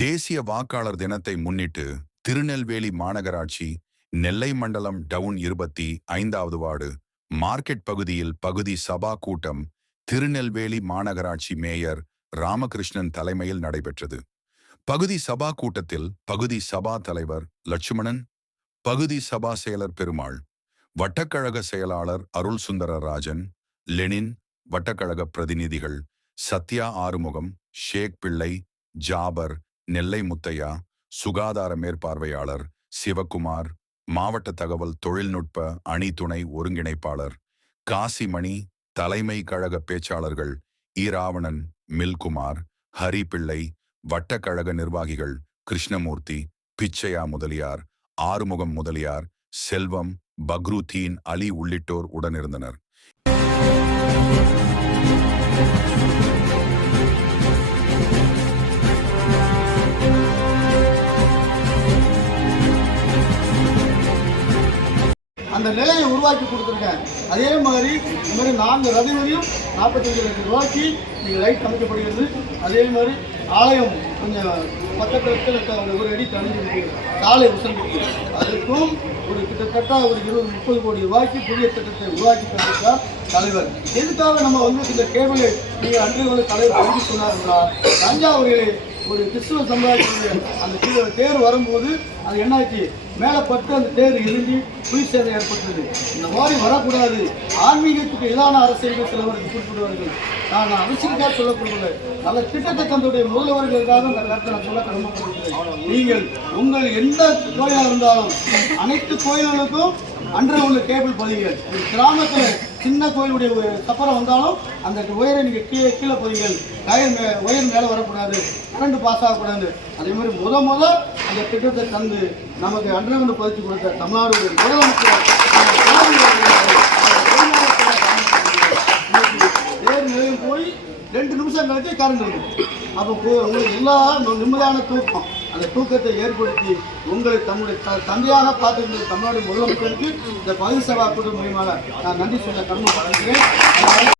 தேசிய வாக்காளர் தினத்தை முன்னிட்டு திருநெல்வேலி மாநகராட்சி நெல்லை மண்டலம் டவுன் 25வது வார்டு மார்க்கெட் பகுதியில் பகுதி சபா கூட்டம் திருநெல்வேலி மாநகராட்சி மேயர் ராமகிருஷ்ணன் தலைமையில் நடைபெற்றது. பகுதி சபா கூட்டத்தில் பகுதி சபா தலைவர் லட்சுமணன், பகுதி சபா செயலர் பெருமாள், வட்டக்கழக செயலாளர் அருள் சுந்தரராஜன், லெனின், வட்டக்கழக பிரதிநிதிகள் சத்யா ஆறுமுகம், ஷேக் பிள்ளை, ஜாபர், நெல்லை முத்தையா, சுகாதார மேற்பார்வையாளர் சிவகுமார், மாவட்ட தகவல் தொழில்நுட்ப அணி துணை ஒருங்கிணைப்பாளர் காசிமணி, தலைமை கழக பேச்சாளர்கள் ஈராவணன், மில்குமார், ஹரி பிள்ளை, வட்டக்கழக நிர்வாகிகள் கிருஷ்ணமூர்த்தி, பிச்சையா முதலியார், ஆறுமுகம் முதலியார், செல்வம், பக்ருதீன் அலி உள்ளிட்டோர் உடனிருந்தனர். அந்த நிலையை உருவாக்கி கொடுத்துருக்கேன். அதே மாதிரி இந்த மாதிரி 4 ரதிவரையும் 45 லட்சம் ரூபாய்க்கு நீங்கள் லைட் அமைக்கப்படுகிறது. அதே மாதிரி ஆலயம் கொஞ்சம் பக்கத்தில் ஒரு அடி தணிஞ்சிருக்கு, சாலை உசந்திருக்கு. அதுக்கும் ஒரு கிட்டத்தட்ட ஒரு 20-30 கோடி ரூபாய்க்கு புதிய திட்டத்தை உருவாக்கி தந்திருக்கார் தலைவர். எதுக்காக நம்ம இந்த கேபிளை நீங்கள் அன்று தலைவர் எழுதி சொன்னார்னா, தஞ்சாவூரிலே ஒரு கிறிஸ்துவ சமுதாயத்துடைய அந்த தேர் வரும்போது அது என்னாச்சு, மேலே பட்டு அந்த தேர் இருந்து புலி சேதம் ஏற்பட்டது. இந்த மாதிரி வரக்கூடாது. ஆன்மீகத்துக்கு எதிரான அரசியல்கள் சிலவர்கள் குறிப்பிடுவார்கள். நான் அரசியலுக்காக சொல்லக்கூடாது, நல்ல திட்டத்தை தன்னுடைய முதல்வர்களுக்காக அந்த கருத்தை நான் சொல்ல கடமைப்பட்டிருக்கிறேன். நீங்கள் உங்கள் எந்த கோயிலாக இருந்தாலும் அனைத்து கோயில்களுக்கும் அன்று உள்ள கேபிள் பதிவுகள். ஒரு கிராமத்தில் சின்ன கோயிலுடைய சப்பரம் வந்தாலும் அந்த ஒயரை நீங்கள் கீழே பதிவுகள். ஒயர் மேலே வரக்கூடாது, கரண்ட் பாஸ் ஆகக்கூடாது. அதே மாதிரி முத அந்த திட்டத்தை தந்து நமக்கு அன்றவங்க பதிச்சு கொடுத்த தமிழ்நாடு முதலமைச்சர் வேறு நிலையம் போய் 2 நிமிஷம் கழிச்சு கரண்ட் இருக்கு. அப்போ உங்களுக்கு எல்லா நிம்மதியான தூக்கம், அந்த தூக்கத்தை ஏற்படுத்தி உங்களை தன்னுடைய தந்தையாக பார்த்துக்கிற தமிழ்நாடு முதலமைச்சருக்கு இந்த பகுதி சபா கூட்டம் மூலியமாக நான் நன்றி சொல்ல கடமைப்பட்டிருக்கிறேன்.